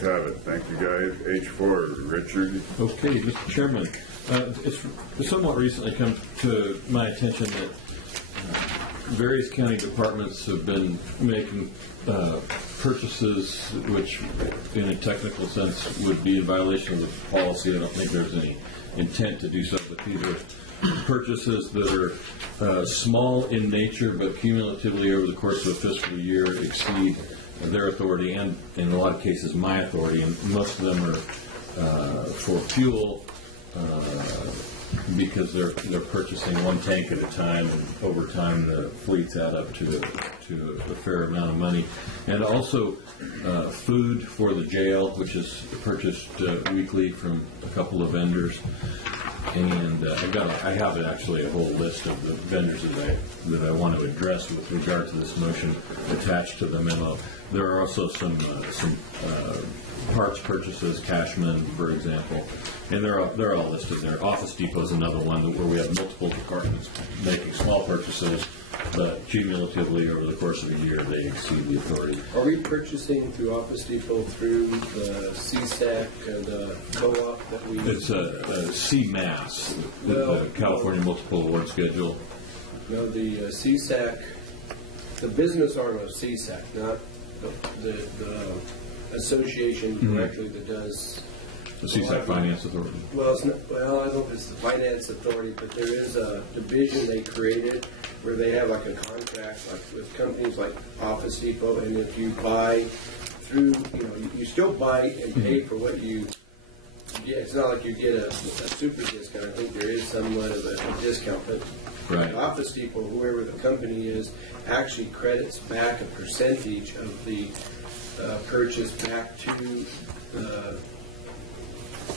ayes have it. Thank you, guys. H4, Richard. Okay, Mr. Chairman, it's somewhat recently come to my attention that various county departments have been making purchases which, in a technical sense, would be in violation of the policy. I don't think there's any intent to do so, but these are purchases that are small in nature, but cumulatively over the course of a fiscal year exceed their authority and, in a lot of cases, my authority. And most of them are for fuel because they're purchasing one tank at a time, and over time the fleets add up to a fair amount of money. And also food for the jail, which is purchased weekly from a couple of vendors. And I have actually a whole list of the vendors that I want to address with regard to this motion attached to the memo. There are also some parts purchases, Cashman, for example, and they're all listed there. Office Depot is another one where we have multiple departments making small purchases, but cumulatively over the course of a year they exceed the authority. Are we purchasing through Office Depot through the CSAC, the co-op that we... It's a CMAS, the California Multiple Award Schedule. No, the CSAC, the business arm of CSAC, not the association directly that does... The CSAC Finance Authority. Well, it's not, well, I don't know if it's the Finance Authority, but there is a division they created where they have like a contract like with companies like Office Depot, and if you buy through, you still buy and pay for what you get. It's not like you get a super discount. I think there is somewhat of a discount, but right. Office Depot, whoever the company is, actually credits back a percentage of the purchase back to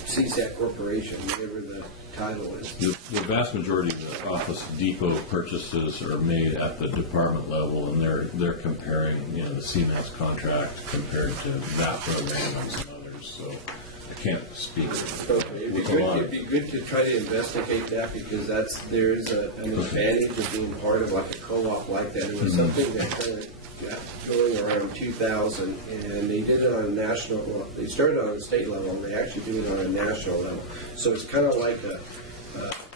CSAC Corporation, whatever the title is. The vast majority of the Office Depot purchases are made at the department level, and they're comparing, the CMAS contract compared to that program and some others. So I can't speak. Okay, it'd be good to try to investigate that, because there is an advantage of being part of like a co-op like that. It was something that kind of got going around 2000, and they did it on a national. Well, they started on a state level, and they actually do it on a national level. So it's kind of like a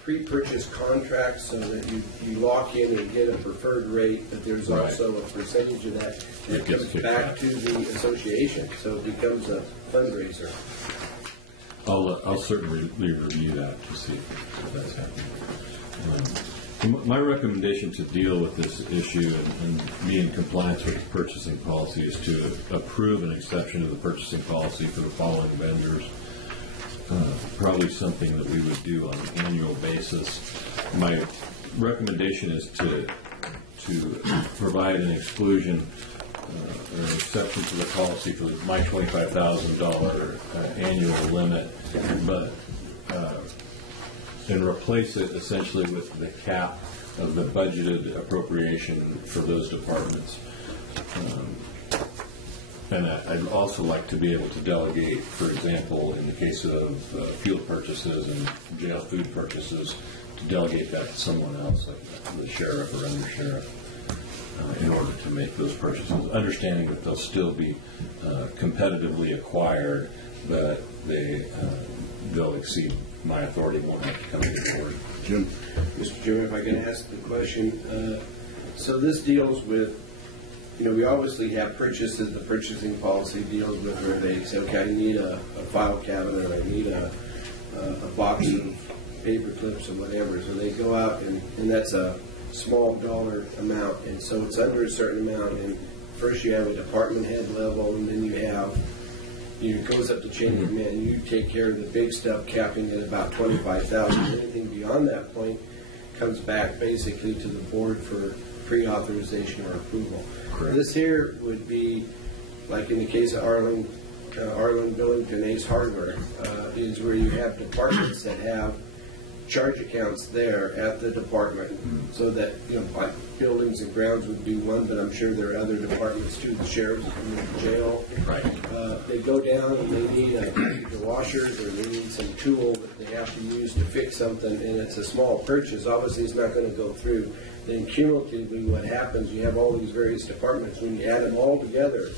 pre-purchase contract, so that you lock in and get a preferred rate, but there's also a percentage of that comes back to the association, so it becomes a fundraiser. I'll certainly review that to see if that's happening. My recommendation to deal with this issue and be in compliance with the purchasing policy is to approve an exception to the purchasing policy for the following vendors. Probably something that we would do on an annual basis. My recommendation is to provide an exclusion or an exception to the policy for my $25,000 annual limit, but and replace it essentially with the cap of the budgeted appropriation for those departments. And I'd also like to be able to delegate, for example, in the case of fuel purchases and jail food purchases, to delegate that to someone else, like the sheriff or under sheriff, in order to make those purchases, understanding that they'll still be competitively acquired, but they'll exceed my authority, won't have to come to the board. Jim? Mr. Chairman, if I can ask the question. So this deals with, we obviously have purchases. The purchasing policy deals with where they say, okay, I need a file cabinet, I need a box of paper clips or whatever. So they go out, and that's a small dollar amount. And so it's under a certain amount. And first you have a department head level, and then it goes up the chain of command. You take care of the big stuff, capping at about $25,000. Anything beyond that point comes back basically to the board for pre-authorization or approval. Correct. This here would be, like in the case of Arlen Billington Ace Hardware, is where you have departments that have charge accounts there at the department, so that, like buildings and grounds would be one, but I'm sure there are other departments too, the sheriff's and the jail. Right. They go down and they need the washers, or they need some tool that they have to use to fix something, and it's a small purchase. Obviously, it's not going to go through. Then cumulatively, what happens, you have all these various departments. When you add them all together,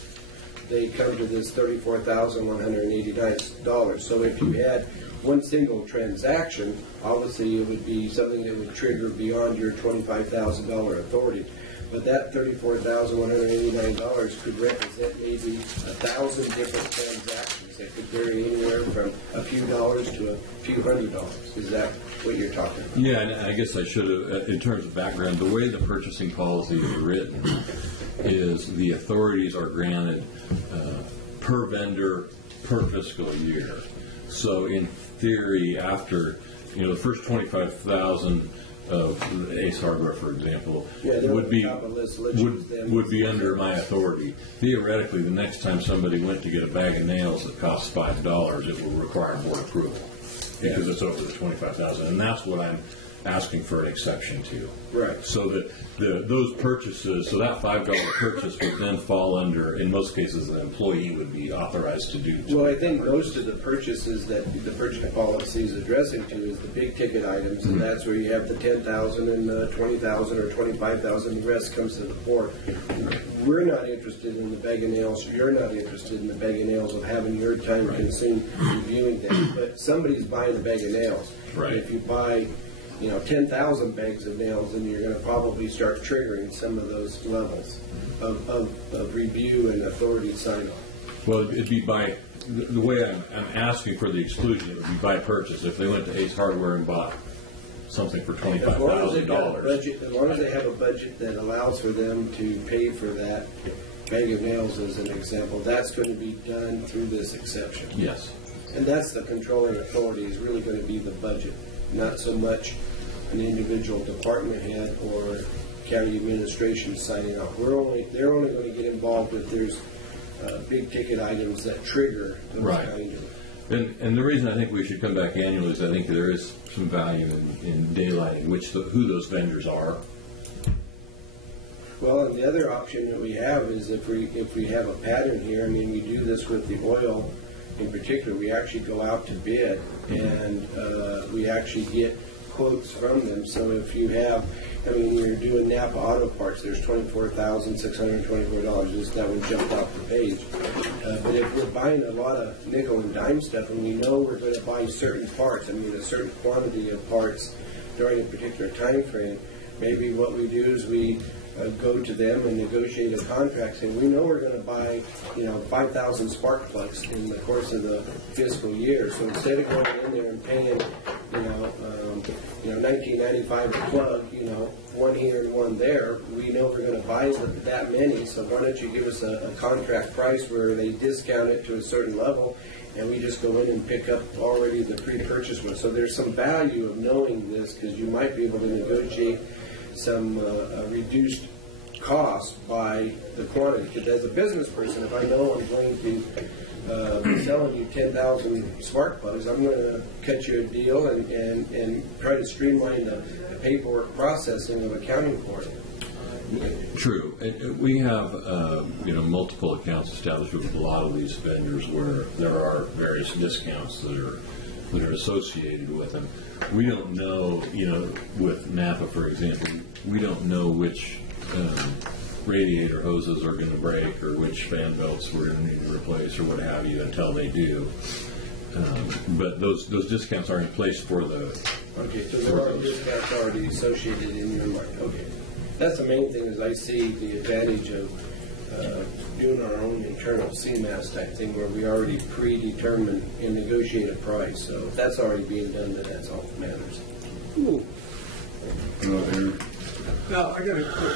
they come to this $34,189. So if you had one single transaction, obviously it would be something that would trigger beyond your $25,000 authority. But that $34,189 could represent maybe 1,000 different transactions that could vary anywhere from a few dollars to a few $100s. Is that what you're talking about? Yeah, and I guess I should have, in terms of background, the way the purchasing policy is written is the authorities are granted per vendor per fiscal year. So in theory, after the first 25,000 of Ace Hardware, for example, would be under my authority. Theoretically, the next time somebody went to get a bag of nails that costs $5, it will require board approval because it's over the 25,000, and that's what I'm asking for an exception to. Right. So that those purchases, so that $5 purchase would then fall under, in most cases, the employee would be authorized to do. Well, I think most of the purchases that the purchasing policy is addressing to is the big ticket items, and that's where you have the 10,000 and the 20,000 or 25,000. The rest comes to the fore. We're not interested in the bag of nails. You're not interested in the bag of nails of having your time consumed reviewing them. But somebody's buying a bag of nails. Right. If you buy 10,000 bags of nails, and you're going to probably start triggering some of those levels of review and authority sign-off. Well, it'd be by, the way I'm asking for the exclusion, it would be by purchase. If they went to Ace Hardware and bought something for $25,000. As long as they have a budget that allows for them to pay for that bag of nails, as an example, that's going to be done through this exception. Yes. And that's the controlling authority, is really going to be the budget, not so much an individual department head or county administration signing off. They're only going to get involved if there's big ticket items that trigger those kind of. And the reason I think we should come back annually is I think there is some value in daylighting who those vendors are. Well, and the other option that we have is if we have a pattern here. I mean, we do this with the oil in particular. We actually go out to bid, and we actually get quotes from them. So if you have, you're doing Napa Auto Parts, there's $24,624. Just that one jumped off the page. But if we're buying a lot of nickel and dime stuff, and we know we're going to buy certain parts, a certain quantity of parts during a particular time frame, maybe what we do is we go to them and negotiate a contract saying we know we're going to buy 5,000 spark plugs in the course of the fiscal year. So instead of going in there and paying $19.95 a plug, one here and one there, we know we're going to buy that many. So why don't you give us a contract price where they discount it to a certain level, and we just go in and pick up already the pre-purchase one. So there's some value of knowing this, because you might be able to negotiate some reduced cost by the quantity. Because as a business person, if I know I'm going to be selling you 10,000 spark plugs, I'm going to cut you a deal and try to streamline the paperwork processing of accounting for it. True. We have multiple accounts established with a lot of these vendors where there are various discounts that are associated with them. We don't know, with Napa, for example, we don't know which radiator hoses are going to break or which fan belts we're going to need to replace or what have you until they do. But those discounts are in place for the. Okay, so there are discounts already associated in your mind. Okay, that's the main thing. Is I see the advantage of doing our own internal CMAS type thing where we already predetermine and negotiate a price. So if that's already being done, then that's all that matters. Cool. Now, I got a quick,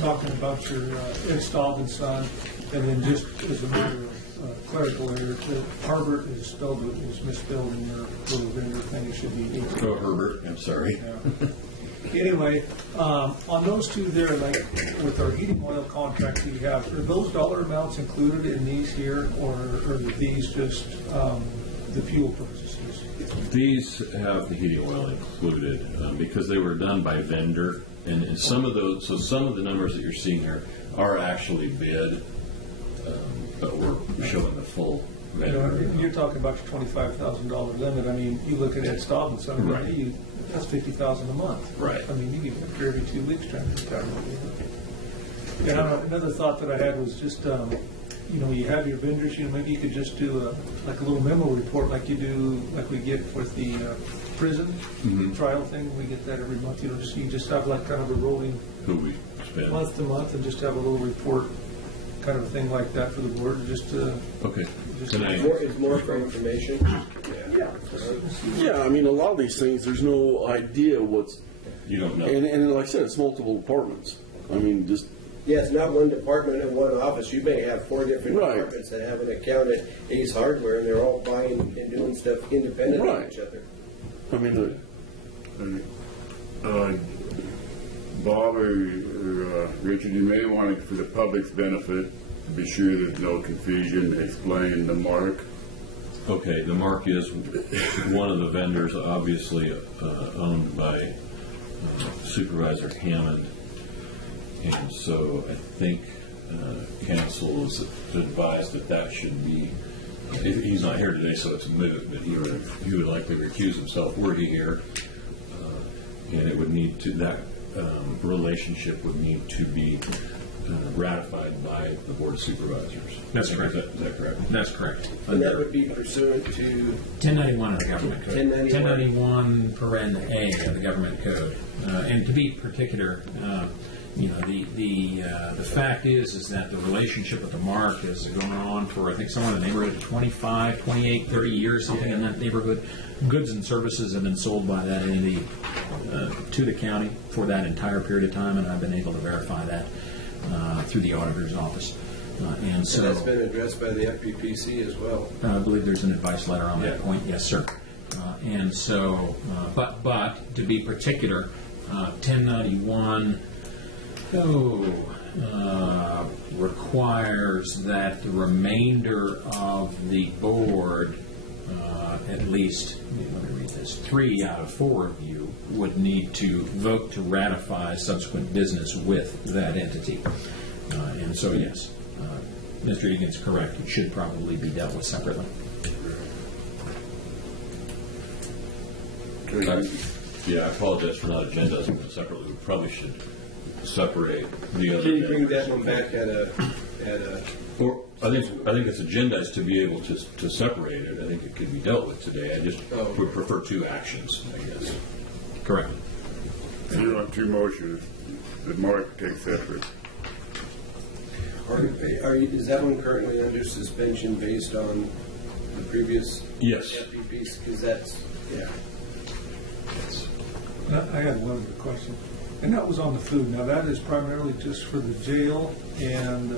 talking about your installed and son, and then just as a matter of clerical error, that Herbert is misspelled in your little vendor thing. It should be H. Oh, Herbert, I'm sorry. Yeah. Anyway, on those two there, like with our heating oil contract we have, are those dollar amounts included in these here, or are these just the fuel purchases? These have the heating oil included because they were done by vendor, and some of those, so some of the numbers that you're seeing here are actually bid, but we're showing the full vendor. You're talking about your $25,000 limit. I mean, you look at Ed Staub's, Right. That's $50,000 a month. Right. I mean, you get up here every 2 weeks trying to start. And another thought that I had was just you know, you have your vendors, you know, maybe you could just do like a little memo report like you do, like we get with the prison trial thing. We get that every month, you know, you just have like kind of a rolling Who we spend. month to month and just have a little report kind of a thing like that for the board, just Okay. just Can I- It's more for information. Yeah, I mean, a lot of these things, there's no idea what's, You don't know. and like I said, it's multiple departments. I mean, just, Yeah, it's not one department and one office. You may have 4 different Right. departments that have an account at Ace Hardware, and they're all buying and doing stuff independent of Right. each other. I mean, Bob or Richard, you may want to, for the public's benefit, to be sure there's no confusion, explain the mark. Okay, the mark is one of the vendors, obviously owned by Supervisor Hammond. And so I think council is advised that should be, he's not here today, so it's a moot, but he would likely recuse himself were he here. And it would need to, that relationship would need to be ratified by the Board of Supervisors. That's correct. Is that correct? That's correct. And that would be pursuant to 1091 of the government code. 1091. 1091 paren A of the government code. And to be particular, you know, the fact is that the relationship with the mark is going on for, I think, somewhere in the neighborhood of 25, 28, 30 years, something in that neighborhood. Goods and services have been sold by that entity to the county for that entire period of time, and I've been able to verify that through the auditor's office. And so that's been addressed by the FPPC as well. I believe there's an advice letter on that point. Yes, sir. And so, but to be particular, 1091 requires that the remainder of the board, at least, let me read this, 3 out of 4 of you would need to vote to ratify subsequent business with that entity. And so, yes, Mr. Egan's correct. It should probably be dealt with separately. Yeah, I apologize for not agendizing them separately. We probably should separate the other. Can you bring that one back at a Or I think it's agendized to be able to separate it. I think it could be dealt with today. I just would prefer 2 actions, I guess. Correct. You want 2 motions, the mark takes separate. is that one currently under suspension based on the previous Yes. FPPs? Because that's, yeah. I had one other question, and that was on the food. Now, that is primarily just for the jail and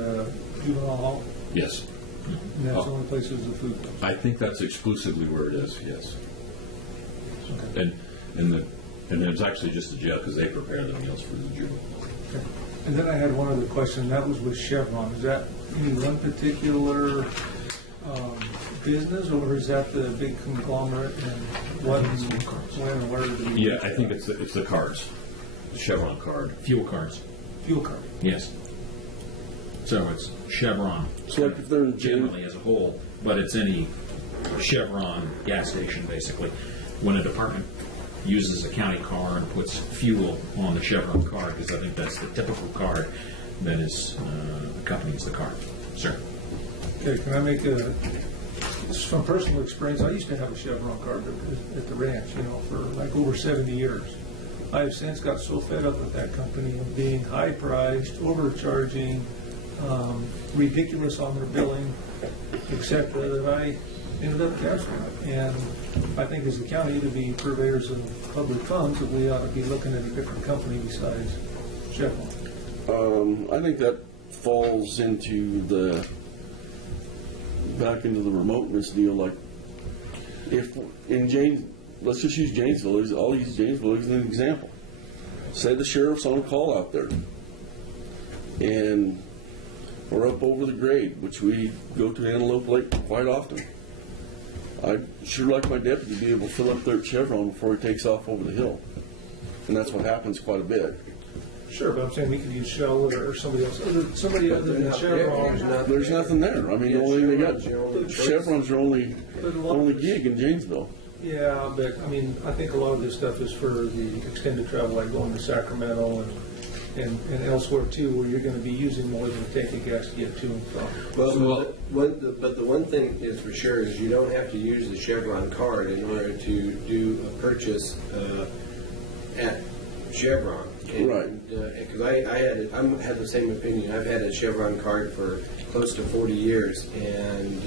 juvenile hall, Yes. and that's the only places the food goes. I think that's exclusively where it is, yes. Okay. And it's actually just the jail because they prepare the meals for the juvenile. Okay. And then I had one other question, that was with Chevron. Is that any one particular business, or is that the big conglomerate, and what, when, and where do we? Yeah, I think it's the cards, the Chevron card. Fuel cards. Fuel card. Yes. So it's Chevron. so like if they're in jail, Generally as a whole, but it's any Chevron gas station, basically. When a department uses a county car and puts fuel on the Chevron card, because I think that's the typical card that is accompanies the car. Sir. Okay, can I make a, from personal experience, I used to have a Chevron card at the ranch, you know, for like over 70 years. I have since got so fed up with that company of being high-priced, overcharging, ridiculous on their billing, etc., that I ended up canceling it. And I think as a county, to be purveyors of public funds, that we ought to be looking at a different company besides Chevron. I think that falls into back into the remoteness deal. Like, if in James, let's just use Janesville. I'll use Janesville as an example. Say the sheriff's on call out there, and we're up over the grade, which we go to Antelope Lake quite often. I'd sure like my deputy to be able to fill up there at Chevron before he takes off over the hill, and that's what happens quite a bit. Sure, but I'm saying we could use Shell or somebody else, somebody other than Chevron. There's nothing there. I mean, the only thing they got, Chevron's your only gig in Janesville. Yeah, but I mean, I think a lot of this stuff is for the extended travel, like going to Sacramento and elsewhere too, where you're gonna be using more than a tank of gas to get to and from. But the one thing is for sure is you don't have to use the Chevron card in order to do a purchase at Chevron. Right. Because I had the same opinion. I've had a Chevron card for close to 40 years, and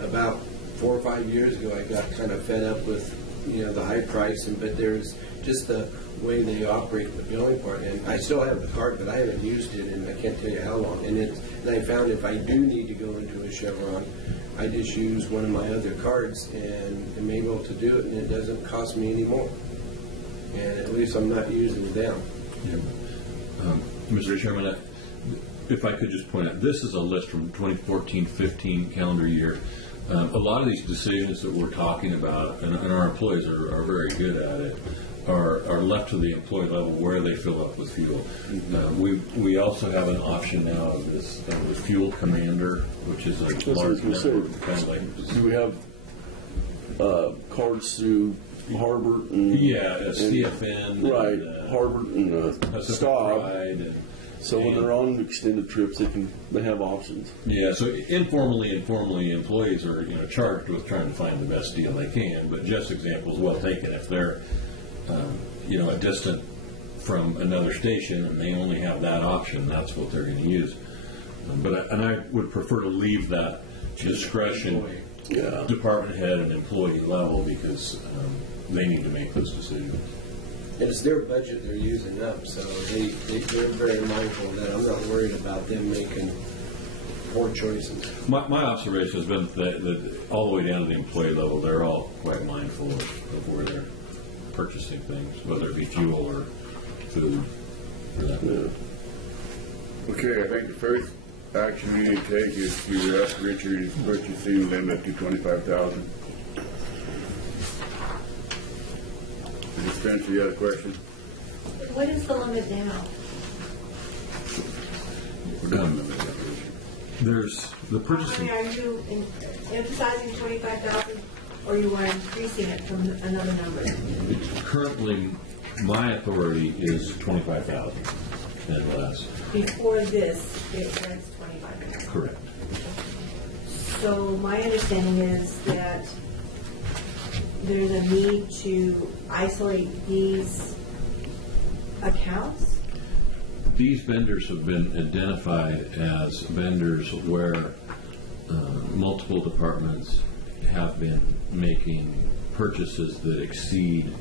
about 4 or 5 years ago, I got kind of fed up with the high price, but there's just the way they operate the billing part. And I still have the card, but I haven't used it, and I can't tell you how long. And I found if I do need to go into a Chevron, I just use one of my other cards and am able to do it, and it doesn't cost me any more. And at least I'm not using them. Yeah. Mr. Chairman, if I could just point out, this is a list from 2014-15 calendar year. A lot of these decisions that we're talking about, and our employees are very good at it, are left to the employee level where they fill up with fuel. We also have an option now of this the Fuel Commander, which is a large network. Kind of like, Do we have cards through Harbert and CFN, right, and, Harbert and Staub. Pride, So when they're on extended trips, they have options. yeah. So informally, employees are charged with trying to find the best deal they can. But Jeff's example is well taken. If they're a distant from another station and they only have that option, that's what they're going to use. But I would prefer to leave that discretion, department head and employee level, because they need to make those decisions. And it's their budget they're using up, so they're very mindful of that. I'm not worried about them making poor choices. My observation has been that all the way down to the employee level, they're all quite mindful of where they're purchasing things, whether it be fuel or food. For that matter. Okay, I think the first action we need to take is to ask Richard's purchasing limit to $25,000. Spencer, you had a question? What is the limit now? We're done with it. There's the purchasing. Are you emphasizing 25,000, or you are increasing it from another number? Currently, my authority is 25,000 and less. Before this, it was 25,000. Correct. So my understanding is that there's a need to isolate these accounts? These vendors have been identified as vendors where multiple departments have been making purchases that exceed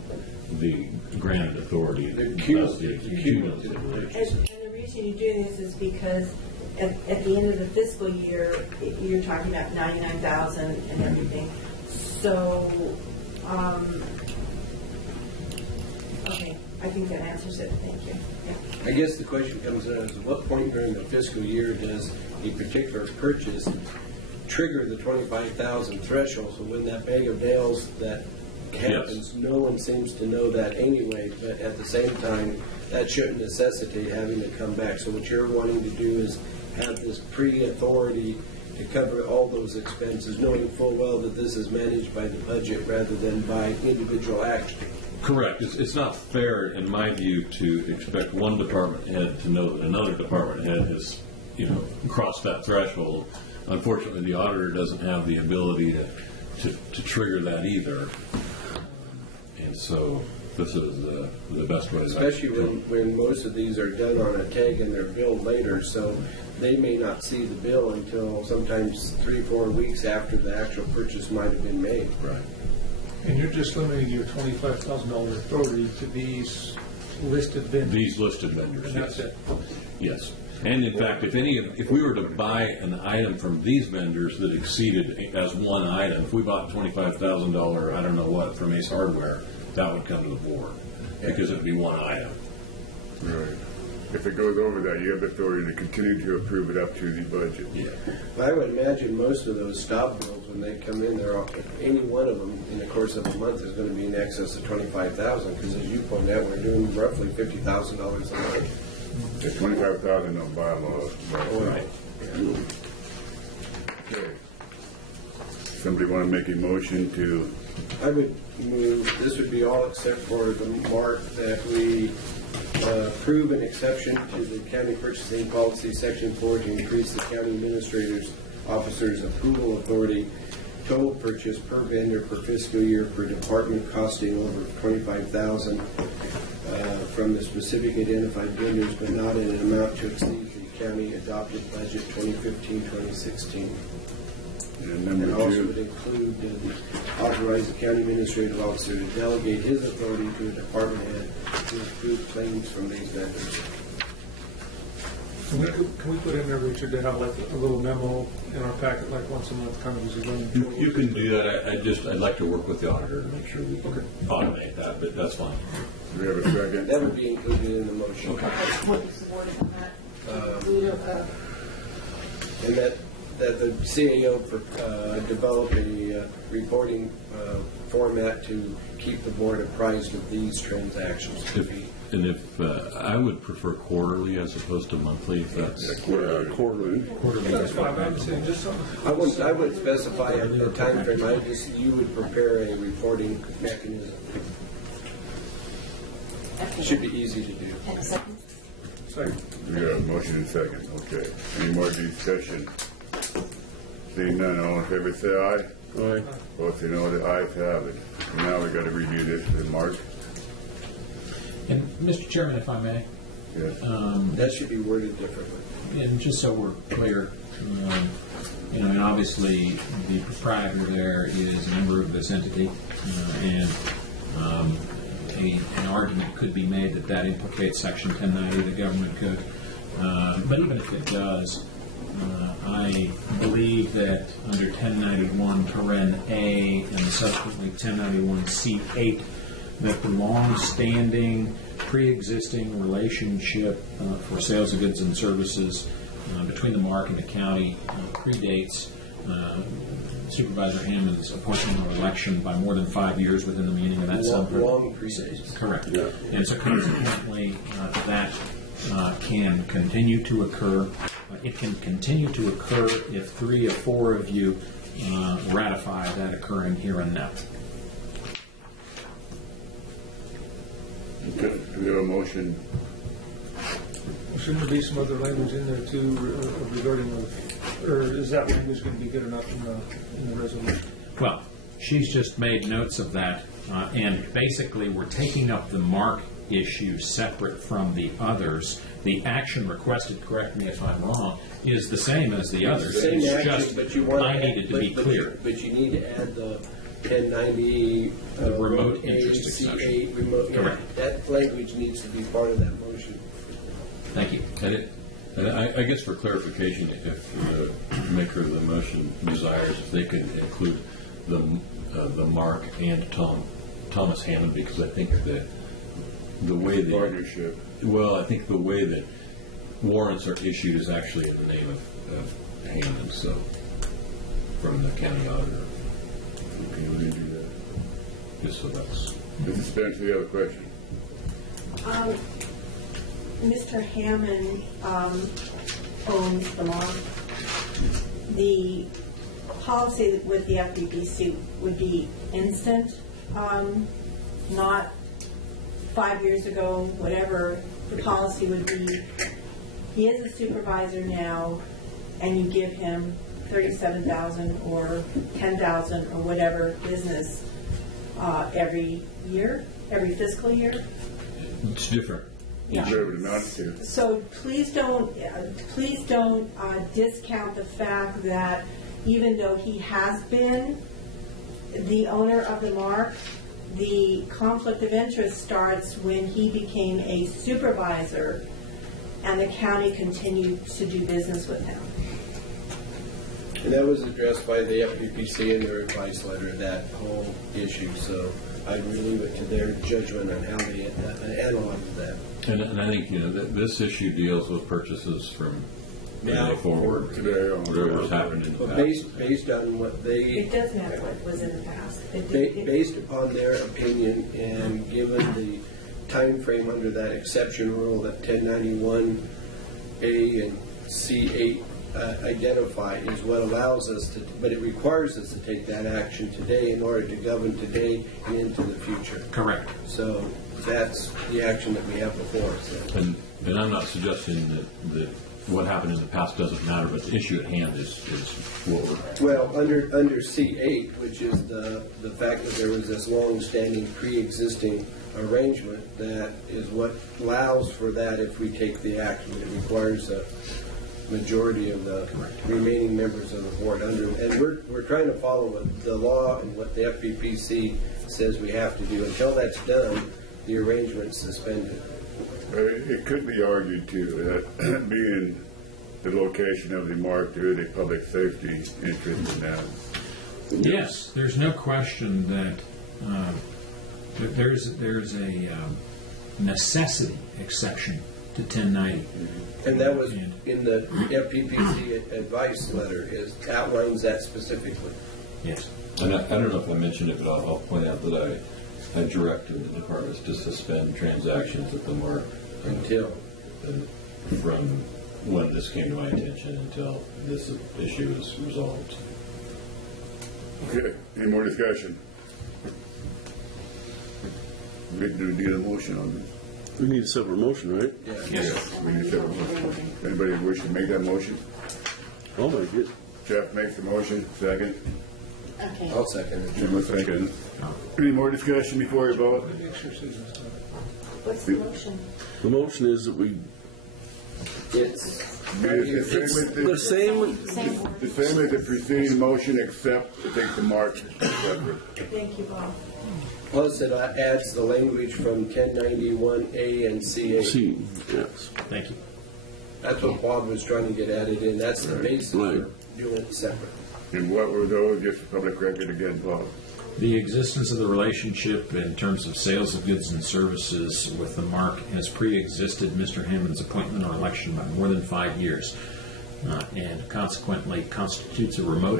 the granted authority. The cumulative. And the reason you're doing this is because at the end of the fiscal year, you're talking about 99,000 and everything. So, okay, I think that answers it. Thank you. Yeah. I guess the question comes in is, at what point during the fiscal year does a particular purchase trigger the 25,000 threshold? So when that bag of nails that happens, no one seems to know that anyway, but at the same time, that shouldn't necessitate having to come back. So what you're wanting to do is have this pre-authority to cover all those expenses, knowing full well that this is managed by the budget rather than by individual action. Correct. It's not fair, in my view, to expect one department head to know that another department head has, crossed that threshold. Unfortunately, the auditor doesn't have the ability to trigger that either. And so this is the best way. Especially when most of these are done on a tag and they're billed later, so they may not see the bill until sometimes 3-4 weeks after the actual purchase might have been made. Right. And you're just limiting your $25,000 authority to these listed vendors? These listed vendors, And that's yes. it? Yes. And in fact, if we were to buy an item from these vendors that exceeded as one item, if we bought $25,000, I don't know what, from Ace Hardware, that would come to the board because it would be one item. Right. If it goes over that, you have the authority to continue to approve it up to the budget. Yeah. But I would imagine most of those stop bills, when they come in, any one of them in the course of a month is going to be in excess of 25,000, because as you pointed out, we're doing roughly $50,000 a month. The 25,000 on bylaws. Right. Okay. Somebody want to make a motion to? I would move, this would be all except for the mark that we approve an exception to the county purchasing policy, section 4, to increase the county administrator's officer's approval authority total purchase per vendor per fiscal year per department costing over $25,000 from the specific identified vendors, but not in an amount to exceed the county adopted budget 2015-2016. And And number also would two, include authorize the county administrative officer to delegate his authority to a department head to approve claims from these vendors. Can we put in there, Richard, to have like a little memo in our packet, like once a month, kind of as a running tool? You can do that. I'd like to work with the auditor to make sure we can automate that, but that's fine. do we have a second? That would be included in the motion. What is the word on that? And that the CAO develop a reporting format to keep the board apprised of these transactions. If I would prefer quarterly as opposed to monthly, if that's Quarterly. That's fine, but I'm saying just something. I wouldn't specify a time frame. You would prepare a reporting mechanism. It should be easy to do. Second. Second. We have a motion and second, okay. Any more discussion? Seeing none, all in favor say aye. Aye. Both say no, the ayes have it. Now we got to review this with Mark. And Mr. Chairman, if I may, Yes. That should be worded differently. and just so we're clear, and obviously the proprietor there is a member of this entity, and an argument could be made that that implicates Section 1090 of the Government Code. But even if it does, I believe that under 1091 paren A and subsequently 1091 C8, that the long-standing, pre-existing relationship for sales of goods and services between the MARC and the county predates Supervisor Hammond's appointment or election by more than 5 years within the meaning of that subpart. Long predates. Correct. Yeah. And so consequently, that can continue to occur. It can continue to occur if 3 or 4 of you ratify that occurring here and now. Okay. Do we have a motion? Shouldn't there be some other language in there too regarding, or is that language going to be good enough in the resolution? Well, she's just made notes of that, and basically we're taking up the MARC issue separate from the others. The action requested, correct me if I'm wrong, is the same as the others. Same It's action, just, but you want I needed to be clear. But you need to add the 1090 The remote A, interest C8 exception. remote. Correct. That language needs to be part of that motion. Thank you. And I guess for clarification, if the maker of the motion desires, if they could include the Mark and Thomas Hammond, because I think the way that Partnership. well, I think the way that warrants are issued is actually in the name of Hammond, so from the county auditor. Okay, we can do that. Just so that's Mrs. Spencer, you have a question? Mr. Hammond owns the mark. The policy with the FBBC would be instant, not 5 years ago, whatever. The policy would be, he is a supervisor now, and you give him $37,000 or $10,000 or whatever business every year, every fiscal year. it's different. Yeah. Whatever the not to. So please don't discount the fact that even though he has been the owner of the mark, the conflict of interest starts when he became a supervisor and the county continued to do business with him. And that was addressed by the FPPC in their advice letter, that whole issue. So I would leave it to their judgment on how they analyze that. And I think, this issue deals with purchases from now forward, Today on. whatever's happened in the But past. based on what they, It does matter what was in the past. based upon their opinion and given the time frame under that exception rule that 1091A and C8 identify is what allows us to, but it requires us to take that action today in order to govern today and into the future. Correct. So that's the action that we have before us. And I'm not suggesting that what happened in the past doesn't matter, but the issue at hand is what we're... Well, under C8, which is the fact that there was this long-standing pre-existing arrangement, that is what allows for that if we take the action. It requires a majority of the remaining members of the board under, and we're trying to follow what the law and what the FPPC says we have to do. Until that's done, the arrangement's suspended. It could be argued too that being the location of the mark, there is a public safety interest in that. Yes, there's no question that there's a necessity exception to 1090. And that was in the FPPC advice letter, outlines that specifically. Yes. And I don't know if I mentioned it, but I'll point out that I directed the departments to suspend transactions at the mark Until. from when this came to my attention until this issue is resolved. Okay, any more discussion? We need a motion on this. We need a separate motion, right? Yes. We need a separate motion. Anybody wish to make that motion? I'll make it. Jeff makes the motion, second. Okay. I'll second it. Jim will second. Any more discussion before you vote? What's the motion? The motion is that we, It's the same, The same as the preceding motion, except to take the mark separate. Thank you, Bob. plus it adds the language from 1091A and C8. C, yes. Thank you. That's what Bob was trying to get added in. That's the basis Right. for doing it separate. And what were those, just for public record again, Bob? The existence of the relationship in terms of sales of goods and services with the mark has pre-existed Mr. Hammond's appointment or election by more than 5 years, and consequently constitutes a remote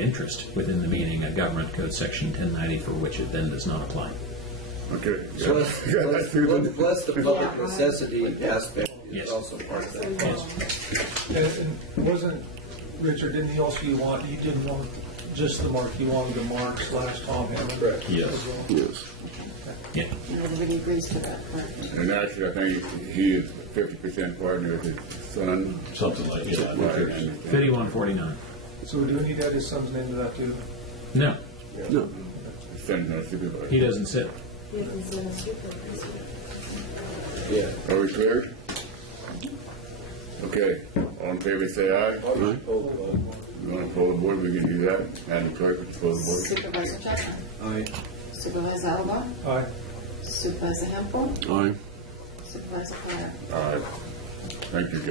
interest within the meaning of Government Code Section 1090, for which it then does not apply. Okay. Plus the public necessity aspect is Yes. also part of that. Yes. And wasn't, Richard, didn't you didn't want just the mark, you wanted the mark / Tom Hammond? Correct. Yes. as well? Yes. Yeah. Everybody agrees to that, correct? And actually, I think he is 50% partner with his son. Something like that. Right. 5149. So do we need to add his son's name to that too? No, No. His son's not a supervisor. he doesn't sit. He's in a supervisor. Yeah. Are we clear? Okay, all in favor say aye. Right. You want to pull the board, we can do that. Madam Clerk, would you pull the board? Supervisor Jackson. Aye. Supervisor Alba. Aye. Supervisor Hempel. Aye. Supervisor Clare. Aye. Thank you, Jeff.